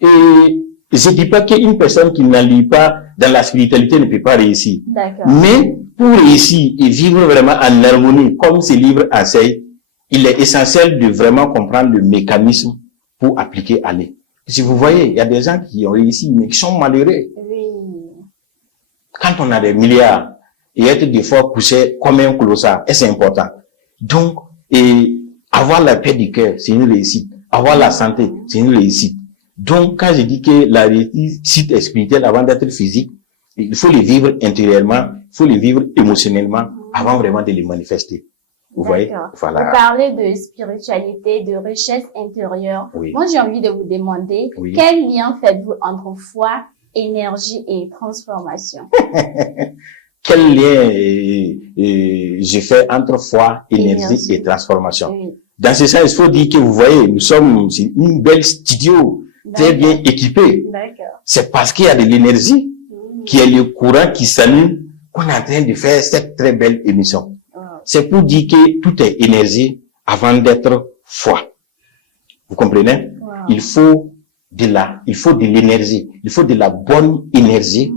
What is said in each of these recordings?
Et je ne dis pas qu'une personne qui ne lit pas dans la spiritualité ne peut pas réussir. Mais pour réussir et vivre vraiment en harmonie, comme ces livres enseignent, il est essentiel de vraiment comprendre le mécanisme pour appliquer à l'être. Si vous voyez, il y a des gens qui ont réussi, mais qui sont malheureux. Oui. Quand on a des milliards, et être des fois poussé comme un colossal, et c'est important. Donc, et avoir la paix du cœur, c'est une réussite. Avoir la santé, c'est une réussite. Donc, quand je dis que la réussite est spirituelle avant d'être physique, il faut les vivre intérieurement, il faut les vivre émotionnellement avant vraiment de les manifester. Vous voyez? Voilà. Vous parlez de spiritualité, de richesse intérieure. Oui. Moi, j'ai envie de vous demander, quel lien faites-vous entre foi, énergie et transformation? Quel lien je fais entre foi, énergie et transformation? Oui. Dans ce sens, il faut dire que vous voyez, nous sommes une belle studio, très bien équipée. C'est parce qu'il y a de l'énergie, qui est le courant qui s'allume, qu'on est en train de faire cette très belle émission. C'est pour dire que tout est énergie avant d'être foi. Vous comprenez? Il faut de l'énergie, il faut de la bonne énergie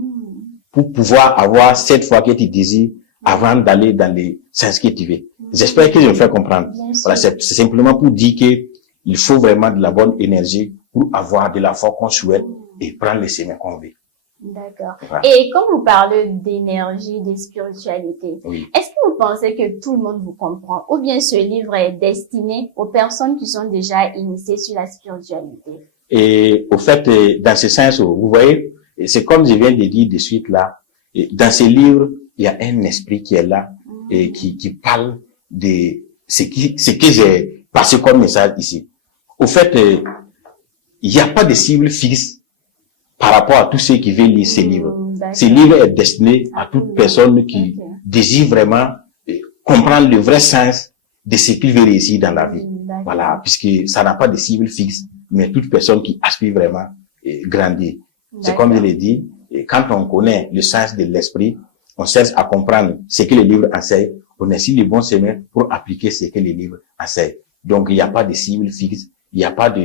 pour pouvoir avoir cette foi que tu désires avant d'aller dans les sens que tu veux. J'espère que je me fais comprendre. Voilà, c'est simplement pour dire que il faut vraiment de la bonne énergie pour avoir de la foi qu'on souhaite et prendre le chemin qu'on veut. D'accord. Voilà. Et quand vous parlez d'énergie, de spiritualité, est-ce que vous pensez que tout le monde vous comprend? Ou bien ce livre est destiné aux personnes qui sont déjà initiées sur la spiritualité? Et au fait, dans ce sens, vous voyez, c'est comme je viens de dire de suite là, dans ce livre, il y a un esprit qui est là et qui parle de ce que j'ai passé comme message ici. Au fait, il n'y a pas de cible fixe par rapport à tous ceux qui veulent lire ces livres. Ce livre est destiné à toute personne qui désire vraiment comprendre le vrai sens de ce qu'il veut réussir dans la vie. Voilà, puisque ça n'a pas de cible fixe, mais toute personne qui aspire vraiment grandir. C'est comme je l'ai dit, quand on connaît le sens de l'esprit, on cherche à comprendre ce que les livres enseignent, on est sur le bon chemin pour appliquer ce que les livres enseignent. Donc, il n'y a pas de cible fixe, il n'y a pas de